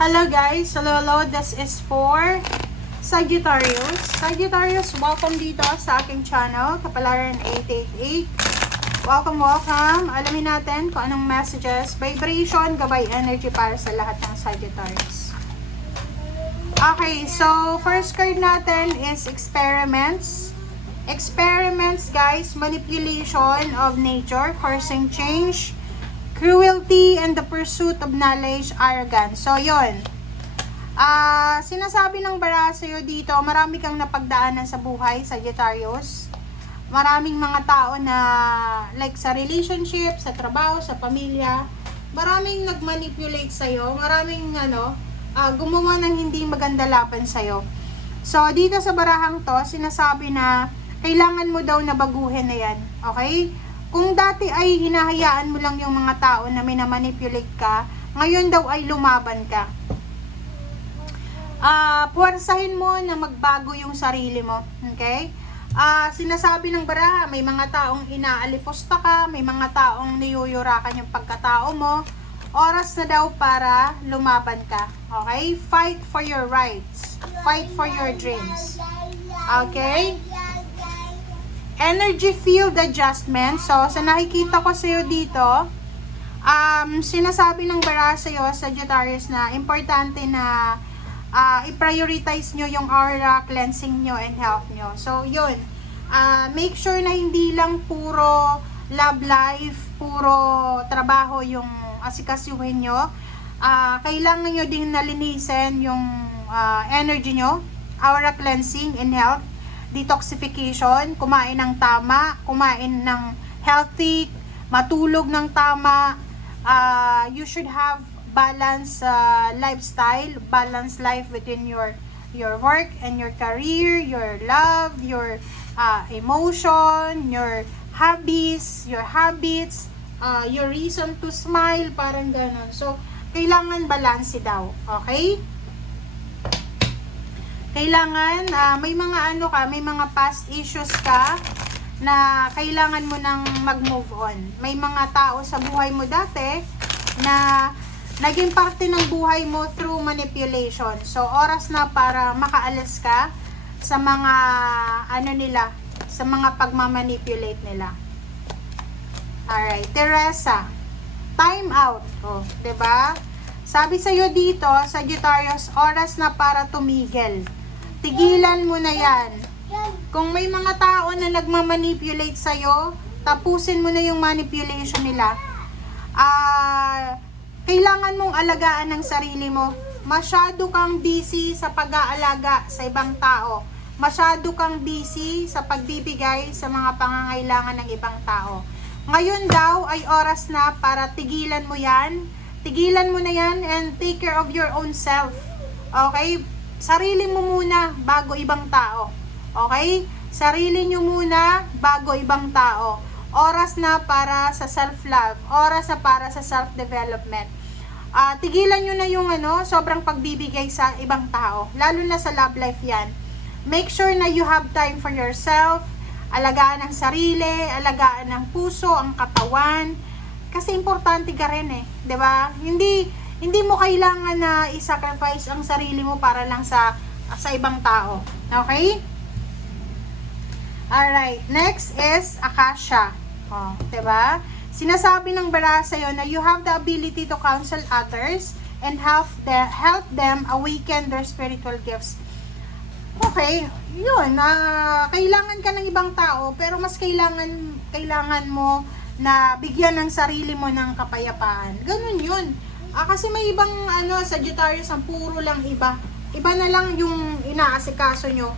Hello guys, hello, this is for Sagittarius. Sagittarius, welcome dito sa aking channel, Kapalaran 888. Welcome. Alamin natin kung anong messages, vibration, gabay energy para sa lahat ng Sagittarius. Okay, so first card natin is experiments. Experiments guys, manipulation of nature, forcing change, cruelty, and the pursuit of knowledge, arrogance. So, yun. Sinasabi ng bara sa'yo dito, marami kang napagdaanan sa buhay, Sagittarius. Maraming mga tao na, like sa relationship, sa trabaho, sa pamilya, maraming nagmanipulate sa'yo, maraming, gumawa ng hindi maganda laban sa'yo. So, dito sa barahang to, sinasabi na, kailangan mo daw na baguhin na yan. Okay? Kung dati ay hinahayaan mo lang yung mga tao na minamanipulate ka, ngayon daw ay lumaban ka. Puwersahin mo na magbago yung sarili mo. Okay? Sinasabi ng baraha, may mga taong inaaliposta ka, may mga taong niyuyurakan yung pagkatao mo. Oras na daw para lumaban ka. Okay? Fight for your rights. Fight for your dreams. Okay? Energy field adjustment. So, sa nakikita ko sa'yo dito, sinasabi ng bara sa'yo, Sagittarius, na importante na i-prioritize nyo yung aura cleansing nyo and health nyo. So, yun. Make sure na hindi lang puro love life, puro trabaho yung asikasuhin nyo. Kailangan nyo ding nalinisin yung energy nyo, aura cleansing and health, detoxification, kumain ng tama, kumain ng healthy, matulog ng tama. You should have balanced lifestyle, balanced life within your work and your career, your love, your emotion, your hobbies, your habits, your reason to smile, parang ganon. So, kailangan balance daw. Okay? Kailangan, may mga may mga past issues ka na kailangan mo nang mag-move on. May mga tao sa buhay mo dati na naging parte ng buhay mo through manipulation. So, oras na para makaalis ka sa mga, sa mga pagmamanipulate nila. Alright, Teresa, time out. Oh, 'di ba? Sabi sa iyo dito, Sagittarius, oras na para tumigil. Tigilan mo na yan. Kung may mga tao na nagmamanipulate sa'yo, tapusin mo na yung manipulation nila. Kailangan mong alagaan ng sarili mo. Masyado kang busy sa pag-aalaga sa ibang tao. Masyado kang busy sa pagbibigay sa mga pangangailangan ng ibang tao. Ngayon daw ay oras na para tigilan mo yan. Tigilan mo na yan and take care of your own self. Okay? Sarili mo muna bago ibang tao. Okay? Sarili nyo muna bago ibang tao. Oras na para sa self-love. Oras na para sa self-development. Tigilan nyo na yung sobrang pagbibigay sa ibang tao. Lalo na sa love life yan. Make sure na you have time for yourself. Alagaan ang sarili, alagaan ang puso, ang katawan. Kasi importante ka rin eh. 'Di ba? Hindi mo kailangan na i-sacrifice ang sarili mo para lang sa ibang tao. Okay? Alright. Next is Akasha. Oh, 'di ba? Sinasabi ng bara sa'yo na you have the ability to counsel others and help them awaken their spiritual gifts. Okay, yun. Kailangan ka ng ibang tao, pero mas kailangan mo na bigyan ng sarili mo ng kapayapaan. Ganun yun. Kasi may ibang Sagittarius ang puro lang iba. Iba na lang yung inaasikaso nyo.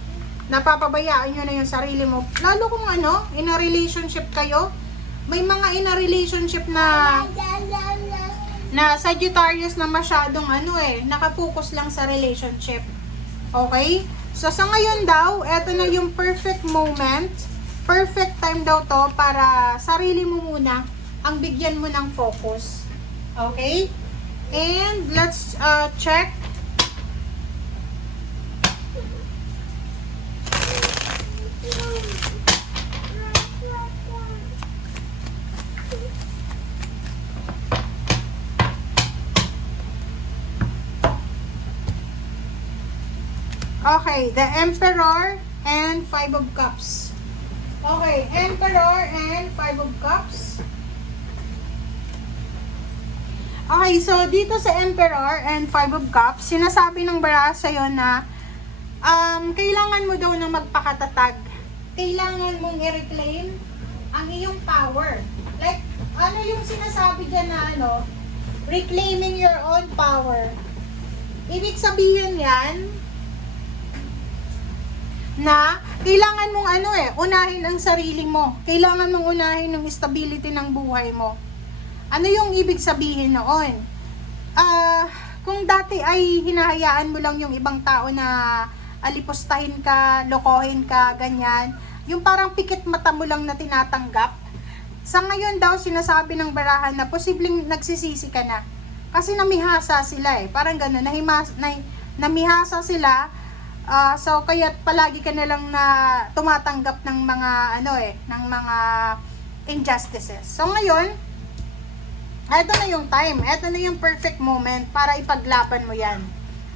Napapabayaan nyo na yung sarili mo. Lalo kung in a relationship kayo, may mga in a relationship na Sagittarius na masyadong nakafocus lang sa relationship. Okay? So, sa ngayon daw, eto na yung perfect moment, perfect time daw to para sarili mo muna ang bigyan mo ng focus. Okay? And let's check. Okay, the Emperor and Five of Cups. Okay, Emperor and Five of Cups. Okay, so dito sa Emperor and Five of Cups, sinasabi ng baraha sa'yo na kailangan mo daw na magpakatatag. Kailangan mong i-reclaim ang iyong power. Like, ano yung sinasabi dyan na reclaiming your own power. Ibig sabihin yan, na kailangan mong unahin ang sarili mo. Kailangan mong unahin ang stability ng buhay mo. Ano yung ibig sabihin noon? Kung dati ay hinahayaan mo lang yung ibang tao na alipustahin ka, lokohin ka, ganyan, yung parang pikit mata mo lang na tinatanggap, sa ngayon daw sinasabi ng barahan na posibleng nagsisisi ka na. Kasi namihasa sila parang gano'n, namihasa sila. So kaya palagi ka na lang na tumatanggap ng mga ng mga injustices. So ngayon, eto na yung time, eto na yung perfect moment para ipaglaban mo yan.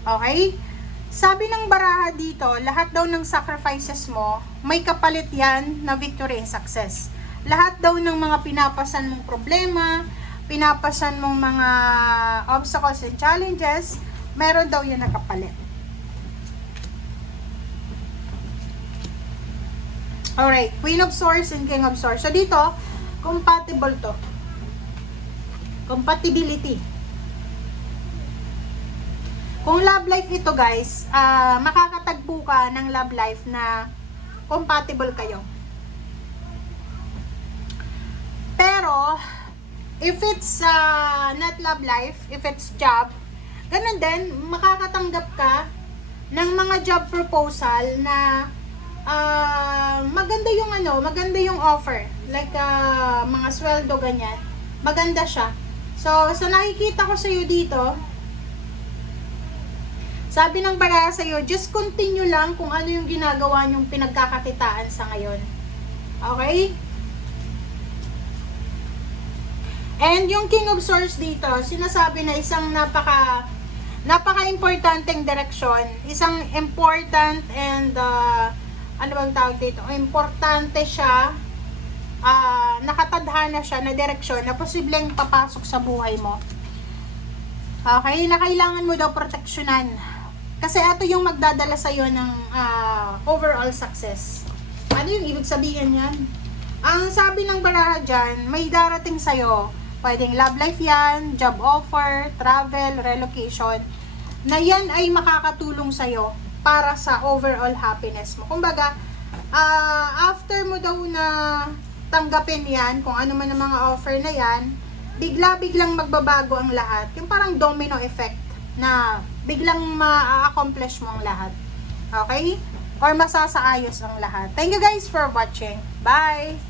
Okay? Sabi ng baraha dito, lahat daw ng sacrifices mo, may kapalit yan na victory and success. Lahat daw ng mga pinapasan mong problema, pinapasan mong mga obstacles and challenges, meron daw yan na kapalit. Alright, Queen of Swords and King of Swords. So dito, compatible to. Compatibility. Kung love life ito guys, makakatagpo ka ng love life na compatible kayo. Pero, if it's not love life, if it's job, ganun din, makakatanggap ka ng mga job proposal na maganda yung offer. Like, mga sweldo, ganyan. Maganda siya. So, sa nakikita ko sa'yo dito, sabi ng baraha sa'yo, just continue lang kung ano yung ginagawa nyong pinagkakakitaan sa ngayon. Okay? And yung King of Swords dito, sinasabi na isang napaka-importanteng direksyon, isang important and ano bang tawag dito? Importante siya, nakatadhana siya na direksyon na posibleng papasok sa buhay mo. Okay? Na kailangan mo daw proteksyonan. Kasi ito yung magdadala sa'yo ng overall success. Ano yung ibig sabihin yan? Ang sabi ng baraha dyan, may darating sa'yo. Pwedeng love life yan, job offer, travel, relocation. Na yan ay makakatulong sa'yo para sa overall happiness mo. Kumbaga, after mo daw na tanggapin yan, kung ano man ang mga offer na yan, bigla-biglang magbabago ang lahat. Yung parang domino effect na biglang ma-accomplish mo ang lahat. Okay? Or masasaayos ang lahat. Thank you guys for watching. Bye!